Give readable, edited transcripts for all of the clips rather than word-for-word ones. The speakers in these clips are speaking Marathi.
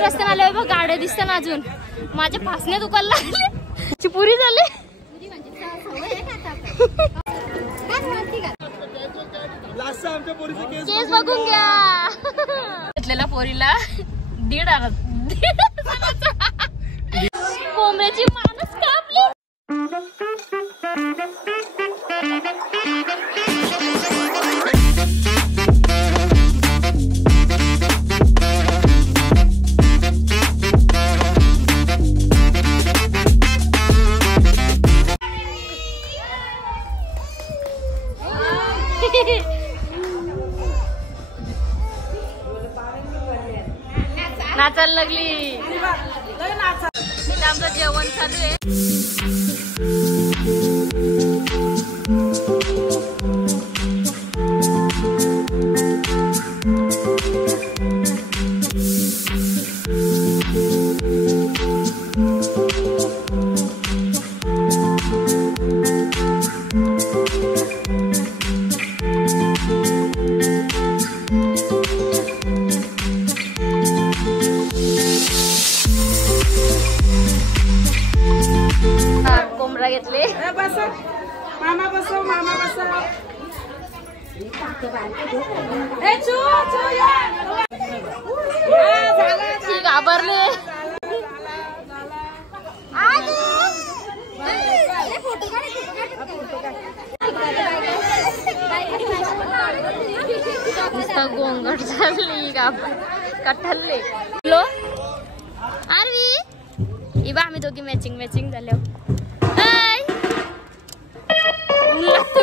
रस्त्याने आले बघ, गाड्या दिसतात अजून. माझ्या फासण्या दुखायला लागले, पुरी झाली. केस बघून घ्या. घेतलेल्या पोरीला 1,500 कोंबड्याची मानस कापली. नाचायला लागली. आमचं जेवण चालू आहे. घेतले. मामा बसव, मामा बसव. घाबरले. गोंगट झाली, कठल्ले. आरवी इबा आम्ही दोघी मॅचिंग झाल्या.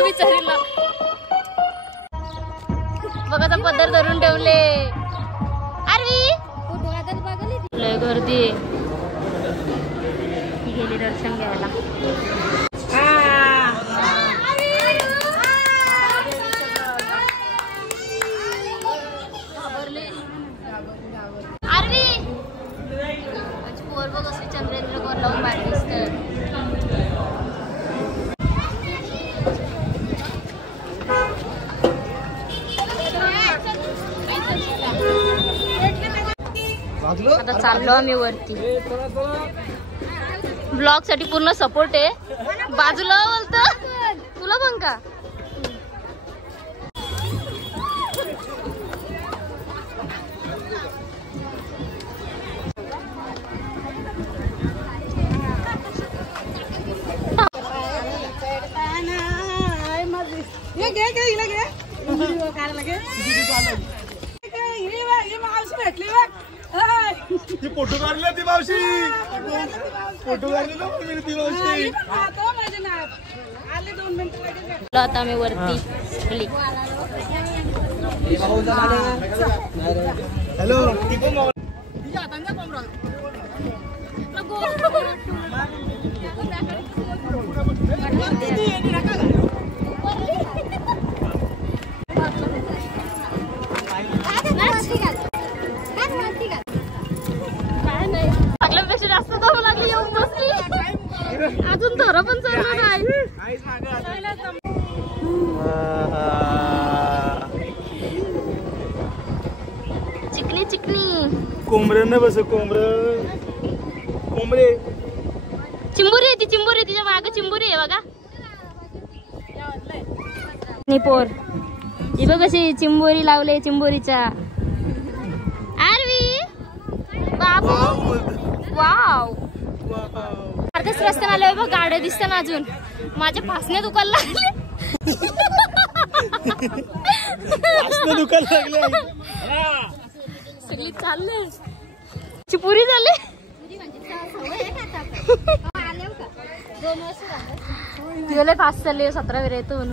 बिचारीला बघा, पदर धरून ठेवले. आरवी लय गर्दी गेली दर्शन घ्यायला. आरवी पोर बघ असं चंद्रेंद्र कोर लावून बाहेर दिसत. आता चाललो आम्ही वरती. ब्लॉग साठी पूर्ण सपोर्ट आहे. बाजूला बोलतो तुला पण का. ती फोटो काढली ती मावशी. फोटो काढली ना ती मावशी. आता आम्ही वरती. हॅलो. लागल्यापेक्षा जास्त दम लागली. येऊन बसली. अजून धरा पण चालू नाही. चिकनी चिकनी कोंबड्या नाही बस. कोंबडे चिंबुरी आहे ती. चिंबुरी तिच्या मागे चिंबुरी आहे बघा. निपोर ही बघ कशी चिंबोरी लावले. चिंबोरीच्या आरवी बाबू. वाव. सारखंच रस्त्याने आले बघ, गाड्या दिसतात अजून. माझ्या फासण्या दुखायला लागले. सगळी चालले. पुरी झाली. गेले 5 चालले 17 वेळेतून.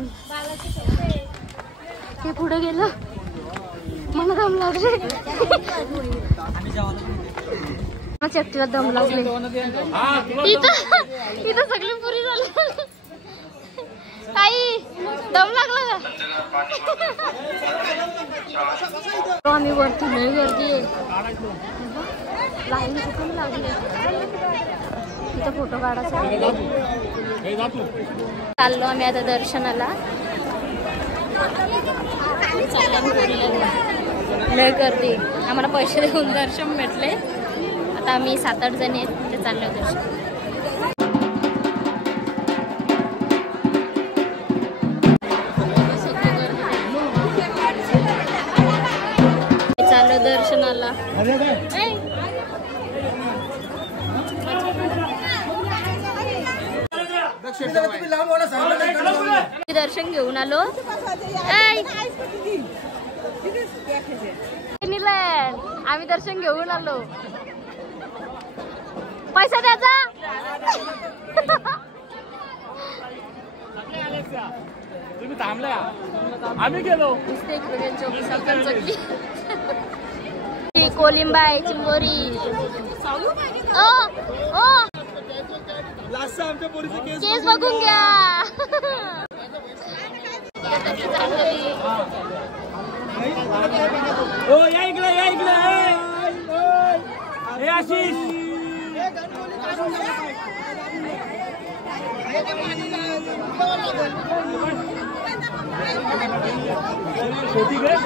हे पुढे गेलं. मला दम लागले. चट्टीला दम लागले. इथं सगळी पुरी झाली. ताई दम लागला का. आम्ही वरती लय गर्दी आहे. लाईन कुठून लागली. इथं फोटो काढायचा. चाललो आम्ही आता दर्शनाला. लय गर्दी. आम्हाला पैसे देऊन दर्शन भेटले. आता आम्ही 7-8 जणी आहेत ते चाललो दर्शन. चाललो दर्शनाला. दर्शन घेऊन आलो. आम्ही दर्शन घेऊन आलो. पैसा द्यायचा. तुम्ही थांबले आम्ही गेलो. कोलिंबाई चिंबोरी. आमच्या पोरीचे केस बघून घ्या. हो या इकडे या इकडे. हे आशिष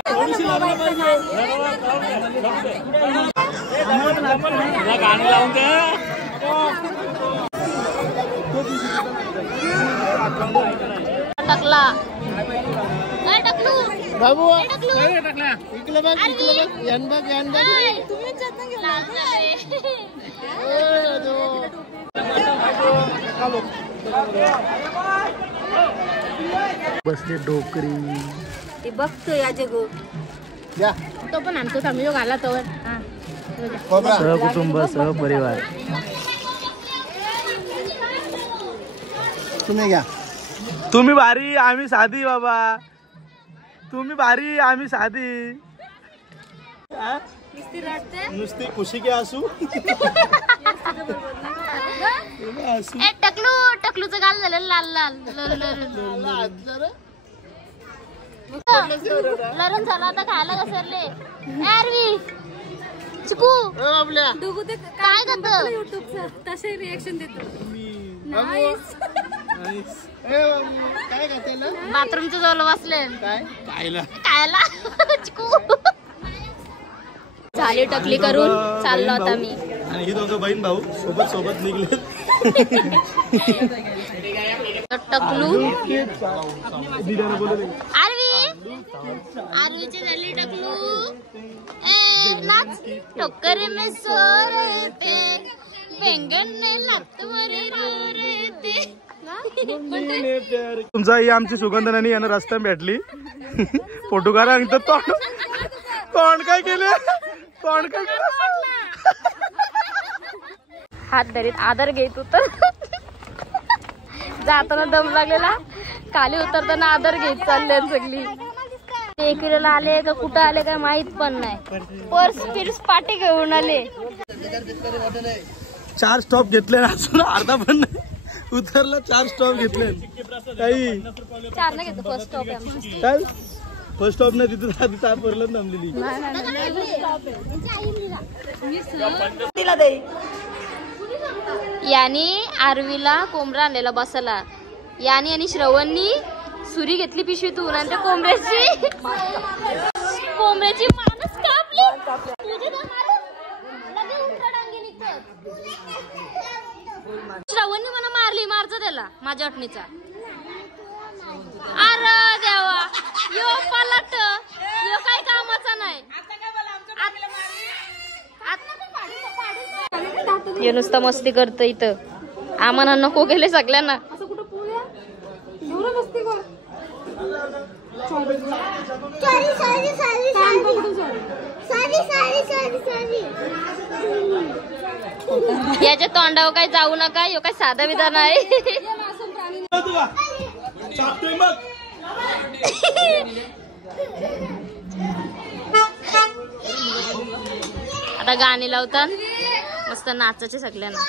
थोडीशी लावली पाहिजे. गाणी लावून दे. टाकला टाकलू बाबू टाकलू टाकला. इकडे बघ इकडे बघ. यान बघ यान बघ. बसले डोकरी. ते बघतो या जगो. तो पण आणतो आम्ही जो घाला तो. सहकुटुंब सहपरिवार. तुम्ही घ्या. तुम्ही भारी आम्ही साधी बाबा. तुम्ही भारी आम्ही साधी. नुसती खुशी के आसू. टकलू टकलूचं गाल झालं लाल लाल. लरण झाला आता खायला घसरले. अरवी चिकू काय करत तसे रिएक्शन देतो. बाथरूमच्या जवळ बसले. खायला चिकू. झाली टकली करून चाललो आता मी. आणि ही दोघं बहीण भाऊ सोबत सोबत निघले. टकलू आरवी आरवीची झाली टकलू. नाच ठोकर में सो रहे थे बेंगन ने लात मारे रे ते. तुमचा ही आमची सुगंधनानी यांना रस्त्यात भेटली. फोटो काढा. तोंड तोंड काय केले. तोंड काय केलं. हात धरीत आदर घेत उतर. जाताना दम लागलेला. खाली उतरताना आदर घेत चालले सगळी. टेकडीला आले का कुठं आले काय माहित पण नाही. पर्स फिर्स पाठी घेऊन आले. 4 स्टॉप घेतले अजून अर्धा पण नाही उतरलं. 4 स्टॉप घेतले. काही 4 नाही घेतो. फर्स्ट स्टॉप आहे. चल फर्स्ट स्टॉप नाही तिथून आधी तार भरलं थांबलेली. यानी आरवीला कोंबडा आणलेला बसायला. यानी आणि श्रवणनी सुरी घेतली पिशवीतून आणि त्या कोंबड्याची मानस कापली. श्रवणनी मला मारली. मारचा त्याला माझ्या अटणीचा. अरे देवा यो पलट यो काय कामाचा नाही. हे नुसतं मस्ती करतो इथं. आम्हाला नको गेले सगळ्यांना. याच्या तोंडावर काय जाऊ नका. यो काय साधा विधान आहे. आता गाणी लावतात मस्त नाचायचे सगळ्यांना.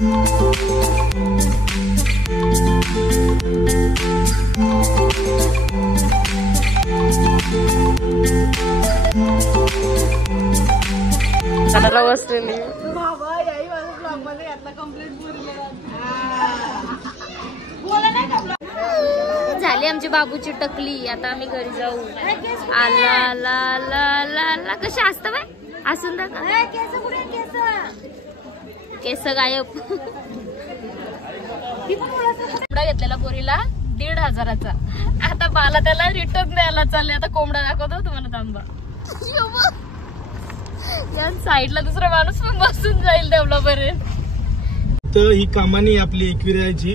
त्याला बसलेली झाली आमची बाबूची टकली. आता आम्ही घरी जाऊ. आला आला आला आला आला. कशी असतं बाय असून दाखव. केस गायब. कोंबडा घेतलेला पोरीला 1,500चा. आता मला त्याला रिटर्न द्यायला चालले. आता कोंबडा दाखवतो तुम्हाला. थांबा. या साईडला दुसरा माणूस पण बसून जाईल तेवढ्यापर्यंत. तर ही कामानी आपली एकविरायची.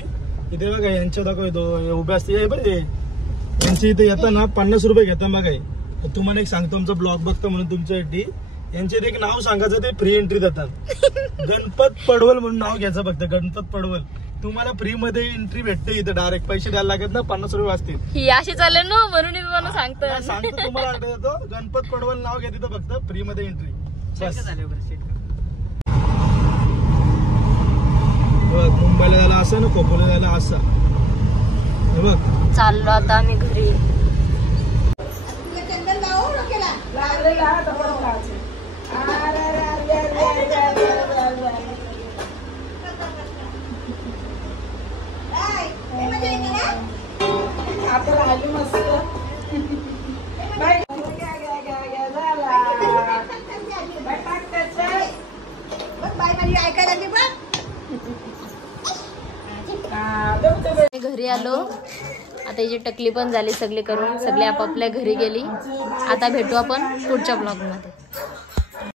इथे बघा यांच्या दाखवतो उभ्या असते बघ. यांची इथे येतात ना 50 रुपये घेता. बघा तुम्हाला एक सांगतो आमचा ब्लॉग बघता म्हणून तुमच्यासाठी. यांचे एक नाव सांगायचं ते फ्री एंट्री देतात. गणपत पडवल म्हणून नाव घ्यायचं फक्त. गणपत पडवल तुम्हाला फ्री मध्ये एंट्री भेटते. इथे डायरेक्ट पैसे द्यायला लागत ना. 50 रुपये वाचतील. ही अशी चालेल ना म्हणून मी तुम्हाला सांगतो तुम्हाला आठवतो. गणपत पडवल नाव घ्या तिथं फक्त फ्री मध्ये एंट्री. मुंबईला जायला असं ना कोकणला जायला असं. हे बघ चाललो आता आम्ही घरी. घरी आलो. आता हिची टकली पण झाली सगळी करून. सगळे आपापल्या घरी गेली. आता भेटू आपण पुढच्या ब्लॉग मध्ये.